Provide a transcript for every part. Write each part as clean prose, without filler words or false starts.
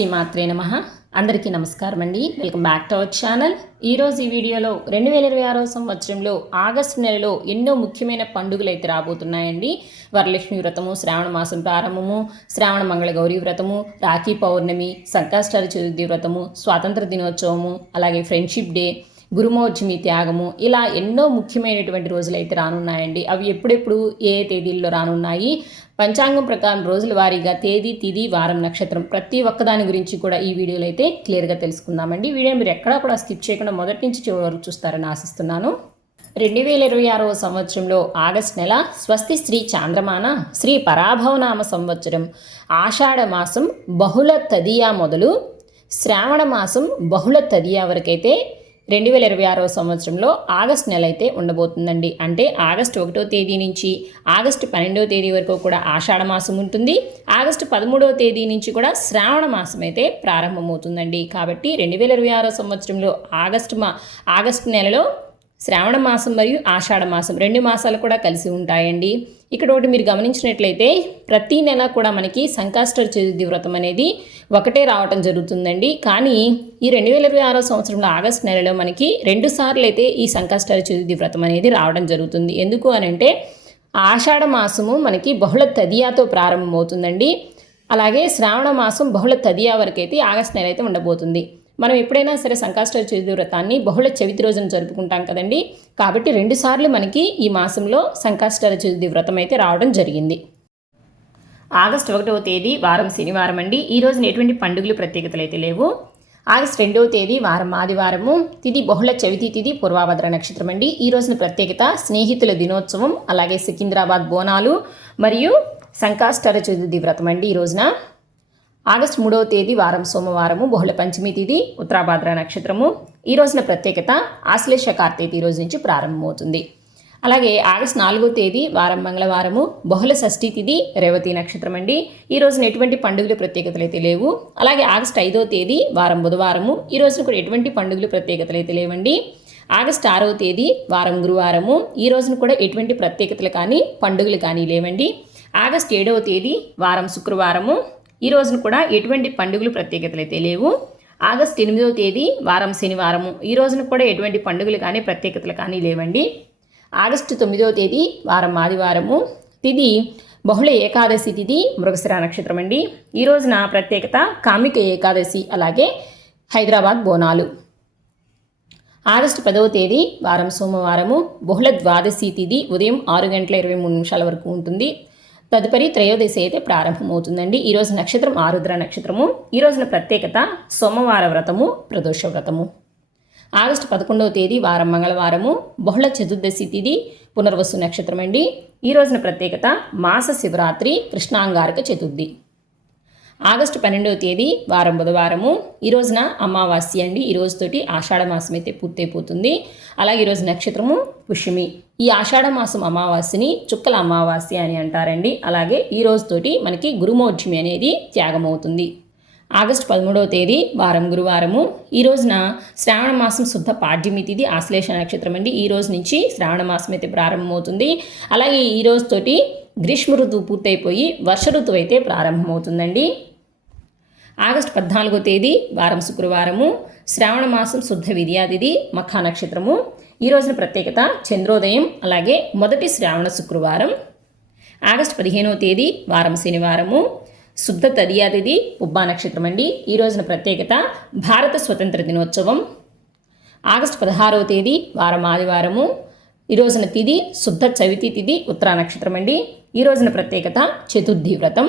శ్రీమాత్రే నమః. అందరికీ నమస్కారం అండి. Welcome back to our channel. ఈరోజు ఈ వీడియోలో 2026 సంవత్సరంలో ఆగస్టు నెలలో ఎన్నో ముఖ్యమైన పండుగలు అయితే రాబోతున్నాయండి. వరలక్ష్మి వ్రతము, శ్రావణ మాసం ప్రారంభము, శ్రావణ మంగళ గౌరీ వ్రతము, రాఖీ పౌర్ణమి, సంకష్టార చతుర్థి వ్రతము, స్వాతంత్ర దినోత్సవము, అలాగే ఫ్రెండ్షిప్ డే, గురుమోర్జమి త్యాగము, ఇలా ఎన్నో ముఖ్యమైనటువంటి రోజులు అయితే రానున్నాయండి. అవి ఎప్పుడెప్పుడు ఏ తేదీల్లో రానున్నాయి, పంచాంగం ప్రకారం రోజుల వారీగా తేదీ, తిథి, వారం, నక్షత్రం ప్రతి ఒక్కదాని గురించి కూడా ఈ వీడియోలో అయితే క్లియర్గా తెలుసుకుందామండి. వీడియో మీరు ఎక్కడా కూడా స్కిప్ చేయకుండా మొదటి నుంచి చివరి వరకు చూస్తారని ఆశిస్తున్నాను. 2026 సంవత్సరంలో ఆగస్టు నెల స్వస్తి శ్రీ చాంద్రమాన శ్రీ పరాభవనామ సంవత్సరం ఆషాఢ మాసం బహుళ తదియా మొదలు శ్రావణ మాసం బహుళ తదియా వరకైతే 2026 సంవత్సరంలో ఆగస్టు నెల అయితే ఉండబోతుందండి. అంటే ఆగస్టు 1వ తేదీ నుంచి ఆగస్టు 12వ తేదీ వరకు కూడా ఆషాఢ మాసం ఉంటుంది. ఆగస్టు 13వ తేదీ నుంచి కూడా శ్రావణ మాసం అయితే ప్రారంభమవుతుందండి. కాబట్టి 2026 సంవత్సరంలో ఆగస్టు నెలలో శ్రావణ మాసం మరియు ఆషాఢ మాసం 2 మాసాలు కూడా కలిసి ఉంటాయండి. ఇక్కడ ఒకటి మీరు గమనించినట్లయితే ప్రతి నెల కూడా మనకి సంకష్టార చతుర్థి వ్రతం అనేది ఒకటే రావటం జరుగుతుందండి. కానీ ఈ 2026 సంవత్సరంలో ఆగస్టు నెలలో మనకి 2 సార్లు అయితే ఈ సంకష్టార చతుర్థి వ్రతం అనేది రావడం జరుగుతుంది. ఎందుకు అనంటే ఆషాఢ మాసము మనకి బహుళ తదియాతో ప్రారంభమవుతుందండి. అలాగే శ్రావణ మాసం బహుళ తదియా వరకు అయితే ఆగస్టు నెల అయితే ఉండబోతుంది. మనం ఎప్పుడైనా సరే సంకష్టార చతుర్థి వ్రతాన్ని బహుళ చవితి రోజున జరుపుకుంటాం కదండి. కాబట్టి 2 సార్లు మనకి ఈ మాసంలో సంకష్టార చతుర్థి వ్రతం అయితే రావడం జరిగింది. ఆగస్టు 1వ తేదీ వారం శనివారం అండి. ఈ రోజున ఎటువంటి పండుగలు ప్రత్యేకతలు అయితే లేవు. ఆగస్టు 2వ తేదీ వారం ఆదివారము, తిథి బహుళ చవితి తిథి పూర్వాభద్ర నక్షత్రం అండి. ఈ రోజున ప్రత్యేకత స్నేహితుల దినోత్సవం, అలాగే సికింద్రాబాద్ బోనాలు మరియు సంకష్టార చతుర్థి వ్రతం అండి. ఈ రోజున ఆగస్టు 3వ తేదీ వారం సోమవారము, బహుళ పంచమి తిథి, ఉత్తరాభాద్ర నక్షత్రము. ఈ రోజున ప్రత్యేకత ఆశ్లేష కార్తీక ఈ రోజు నుంచి ప్రారంభమవుతుంది. అలాగే ఆగస్టు 4వ తేదీ వారం మంగళవారము, బహుళ షష్ఠి తిథి, రేవతి నక్షత్రం అండి. ఈ రోజున ఎటువంటి పండుగలు ప్రత్యేకతలు అయితే లేవు. అలాగే ఆగస్టు 5వ తేదీ వారం బుధవారము, ఈ రోజున కూడా ఎటువంటి పండుగలు ప్రత్యేకతలు అయితే లేవండి. ఆగస్టు 6వ తేదీ వారం గురువారము, ఈ రోజున కూడా ఎటువంటి ప్రత్యేకతలు కానీ పండుగలు కానీ లేవండి. ఆగస్టు 7వ తేదీ వారం శుక్రవారము, ఈ రోజున కూడా ఎటువంటి పండుగలు ప్రత్యేకతలు అయితే లేవు. ఆగస్టు 8వ తేదీ వారం శనివారము, ఈ రోజున కూడా ఎటువంటి పండుగలు కానీ ప్రత్యేకతలు కానీ లేవండి. ఆగస్టు 9వ తేదీ వారం ఆదివారము, తిథి బహుళ ఏకాదశి తిథి, మృగశిర నక్షత్రం అండి. ఈ రోజున ప్రత్యేకత కామిక ఏకాదశి, అలాగే హైదరాబాద్ బోనాలు. ఆగస్టు 10వ తేదీ వారం సోమవారము, బహుళ ద్వాదశి తిథి ఉదయం 6:23 వరకు ఉంటుంది. తదుపరి త్రయోదశి అయితే ప్రారంభమవుతుందండి. ఈరోజు నక్షత్రం ఆరుద్ర నక్షత్రము. ఈ రోజున ప్రత్యేకత సోమవార వ్రతము, ప్రదోష వ్రతము. ఆగస్టు 11వ తేదీ వారం మంగళవారము, బహుళ చతుర్దశి తిథి, పునర్వసు నక్షత్రం అండి. ఈ రోజున ప్రత్యేకత మాస శివరాత్రి, కృష్ణాంగారక చతుర్థి. ఆగస్టు 12వ తేదీ వారం బుధవారము, ఈ రోజున అమావాస్య అండి. ఈ రోజుతోటి ఆషాఢ మాసం అయితే పూర్తయిపోతుంది. అలాగే ఈరోజు నక్షత్రము పుష్యమి. ఈ ఆషాఢ మాసం అమావాస్యని చుక్కల అమావాస్య అని అంటారండి. అలాగే ఈ రోజుతోటి మనకి గురుమోర్జమి అనేది త్యాగమవుతుంది. ఆగస్టు 13వ తేదీ వారం గురువారము, ఈ రోజున శ్రావణ మాసం శుద్ధ పాడ్యమి తిథి, ఆశ్లేష నక్షత్రం అండి. ఈ రోజు నుంచి శ్రావణ మాసం అయితే ప్రారంభమవుతుంది. అలాగే ఈ రోజుతోటి గ్రీష్మ ఋతువు పూర్తయిపోయి వర్ష ఋతువు అయితే ప్రారంభమవుతుందండి. ఆగస్టు 14వ తేదీ వారం శుక్రవారము, శ్రావణ మాసం శుద్ధ విద్యా తిథి, మఖా నక్షత్రము. ఈ రోజున ప్రత్యేకత చంద్రోదయం, అలాగే మొదటి శ్రావణ శుక్రవారం. ఆగస్టు 15వ తేదీ వారం శనివారము, శుద్ధ తదియా తిథి, ఉబ్బా నక్షత్రం అండి. ఈ రోజున ప్రత్యేకత భారత స్వతంత్ర దినోత్సవం. ఆగస్టు 16వ తేదీ వారం ఆదివారము, ఈ రోజున తిథి శుద్ధ చవితి తిథి, ఉత్తరా నక్షత్రం అండి. ఈ రోజున ప్రత్యేకత చతుర్థి వ్రతం.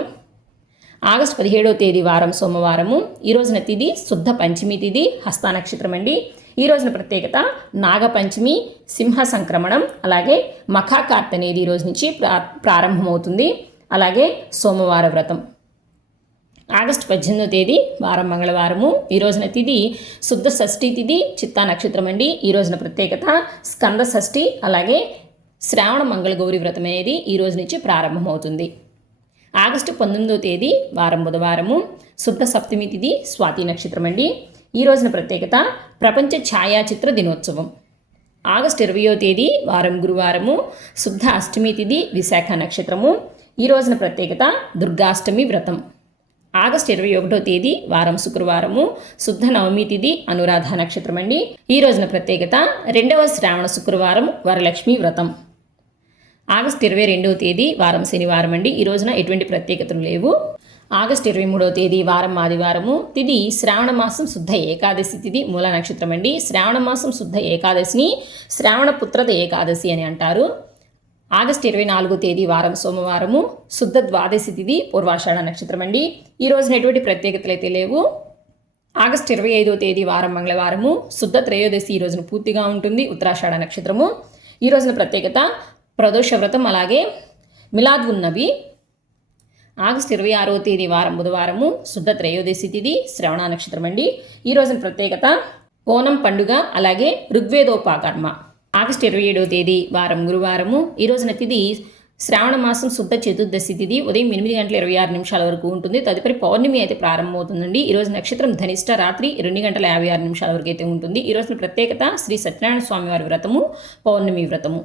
ఆగస్టు 17వ తేదీ వారం సోమవారము, ఈ రోజున తిథి శుద్ధ పంచమి తిథి, హస్త నక్షత్రం అండి. ఈ రోజున ప్రత్యేకత నాగపంచమి, సింహ సంక్రమణం, అలాగే మఖాకార్తె అనేది ఈ రోజు నుంచి ప్రారంభమవుతుంది. అలాగే సోమవార వ్రతం. ఆగస్టు 18వ తేదీ వారం మంగళవారము, ఈ రోజున తిథి శుద్ధ షష్ఠి తిథి, చిత్తా నక్షత్రం అండి. ఈ రోజున ప్రత్యేకత స్కంద షష్ఠి, అలాగే శ్రావణ మంగళ గౌరీ వ్రతం అనేది ఈ రోజు నుంచి ప్రారంభమవుతుంది. ఆగస్టు 19వ తేదీ వారం బుధవారము, శుద్ధ సప్తమి తిథి, స్వాతి నక్షత్రం అండి. ఈ రోజున ప్రత్యేకత ప్రపంచ ఛాయాచిత్ర దినోత్సవం. ఆగస్టు 20వ తేదీ వారం గురువారము, శుద్ధ అష్టమి తిథి, విశాఖ నక్షత్రము. ఈ రోజున ప్రత్యేకత దుర్గాష్టమి వ్రతం. ఆగస్టు 21వ తేదీ వారం శుక్రవారము, శుద్ధ నవమి తిథి, అనురాధ నక్షత్రం అండి. ఈ రోజున ప్రత్యేకత 2వ శ్రావణ శుక్రవారం, వరలక్ష్మి వ్రతం. ఆగస్టు 22వ తేదీ వారం శనివారం అండి. ఈ రోజున ఎటువంటి ప్రత్యేకతలు లేవు. ఆగస్టు 23వ తేదీ వారం ఆదివారము, తిథి శ్రావణ మాసం శుద్ధ ఏకాదశి తిథి, మూల నక్షత్రం అండి. శ్రావణ మాసం శుద్ధ ఏకాదశిని శ్రావణ పుత్రద ఏకాదశి అని అంటారు. ఆగస్టు 24వ తేదీ వారం సోమవారము, శుద్ధ ద్వాదశి తిథి, పూర్వాషాఢ నక్షత్రం అండి. ఈ రోజున ఎటువంటి ప్రత్యేకతలు అయితే లేవు. ఆగస్టు 25వ తేదీ వారం మంగళవారము, శుద్ధ త్రయోదశి ఈ రోజున పూర్తిగా ఉంటుంది, ఉత్తరాషాఢ నక్షత్రము. ఈ రోజున ప్రత్యేకత ప్రదోష వ్రతం, అలాగే మిలాద్ ఉన్ నబీ. ఆగస్టు 26వ తేదీ వారం బుధవారము, శుద్ధ త్రయోదశి తిథి, శ్రవణ నక్షత్రం అండి. ఈ రోజున ప్రత్యేకత ఓనం పండుగ, అలాగే ఋగ్వేదోపకర్మ. ఆగస్టు 27వ తేదీ వారం గురువారము, ఈ రోజున తిథి శ్రావణ మాసం శుద్ధ చతుర్దశి తిథి, ఉదయం 8:26 వరకు ఉంటుంది. తదుపరి పౌర్ణమి అయితే ప్రారంభమవుతుందండి. ఈ రోజు నక్షత్రం ధనిష్ట, రాత్రి 2:56 వరకు అయితే ఉంటుంది. ఈ రోజున ప్రత్యేకత శ్రీ సత్యనారాయణ స్వామి వారి వ్రతము, పౌర్ణమి వ్రతము.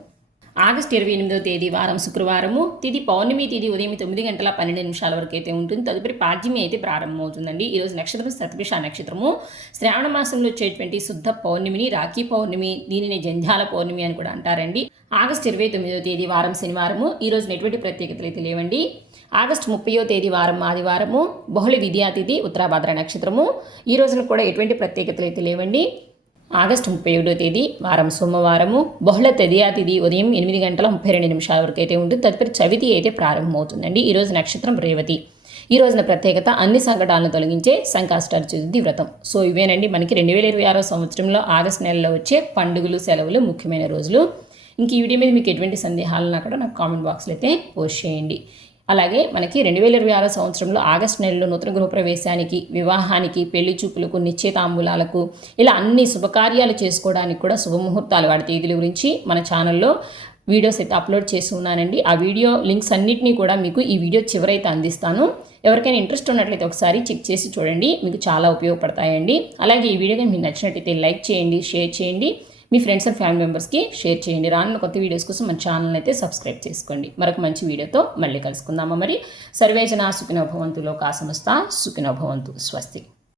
ఆగస్టు 28వ తేదీ వారం శుక్రవారము, తిథి పౌర్ణమి తిథి ఉదయం 9:12 వరకు అయితే ఉంటుంది. తదుపరి పాడ్యమి అయితే ప్రారంభమవుతుందండి. ఈరోజు నక్షత్రం శతభిష నక్షత్రము. శ్రావణ మాసంలో వచ్చేటువంటి శుద్ధ పౌర్ణమిని రాఖీ పౌర్ణమి, దీనిని జంధ్యాల పౌర్ణమి అని కూడా అంటారండి. ఆగస్టు 29వ తేదీ వారం శనివారము, ఈ రోజున ఎటువంటి ప్రత్యేకతలు అయితే లేవండి. ఆగస్టు 30వ తేదీ వారం ఆదివారము, బహుళ విద్యా తిథి, ఉత్తరాభాద్ర నక్షత్రము. ఈ రోజున కూడా ఎటువంటి ప్రత్యేకతలు అయితే లేవండి. ఆగస్టు 31వ తేదీ వారం సోమవారము, బహుళ తదియా తిథి ఉదయం 8:32 వరకు అయితే ఉంటుంది. తదుపరి చవితి అయితే ప్రారంభమవుతుందండి. ఈరోజు నక్షత్రం రేవతి. ఈ రోజున ప్రత్యేకత అన్ని సంకటాలను తొలగించే సంకష్టాల చతుర్థి వ్రతం. సో ఇవేనండి మనకి 2026వ సంవత్సరంలో ఆగస్టు నెలలో వచ్చే పండుగలు, సెలవులు, ముఖ్యమైన రోజులు. ఇంక ఈ వీడియో మీద మీకు ఎటువంటి సందేహాలను కూడా నాకు కామెంట్ బాక్స్లో అయితే పోస్ట్ చేయండి. అలాగే మనకి 2026 సంవత్సరంలో ఆగస్టు నెలలో నూతన గృహప్రవేశానికి, వివాహానికి, పెళ్లి చూపులకు, నిశ్చితాంబులాలకు, ఇలా అన్ని శుభకార్యాలు చేసుకోవడానికి కూడా శుభముహూర్తాలు, వాడి తేదీల గురించి మన ఛానల్లో వీడియోస్ అయితే అప్లోడ్ చేసి ఉన్నానండి. ఆ వీడియో లింక్స్ అన్నిటినీ కూడా మీకు ఈ వీడియో చివరైతే అందిస్తాను. ఎవరికైనా ఇంట్రెస్ట్ ఉన్నట్లయితే ఒకసారి చెక్ చేసి చూడండి, మీకు చాలా ఉపయోగపడతాయండి. అలాగే ఈ వీడియో మీకు నచ్చినట్టయితే లైక్ చేయండి, షేర్ చేయండి, మీ ఫ్రెండ్స్ అండ్ ఫ్యామిలీ మెంబర్స్కి షేర్ చేయండి. రానున్న కొత్త వీడియోస్ కోసం మన ఛానల్ అయితే సబ్స్క్రైబ్ చేసుకోండి. మరొక మంచి వీడియోతో మళ్ళీ కలుసుకుందామా. మరి సర్వేజన సుఖినో భవంతు, లోకా సమస్త సుఖినో భవంతు. స్వస్తి.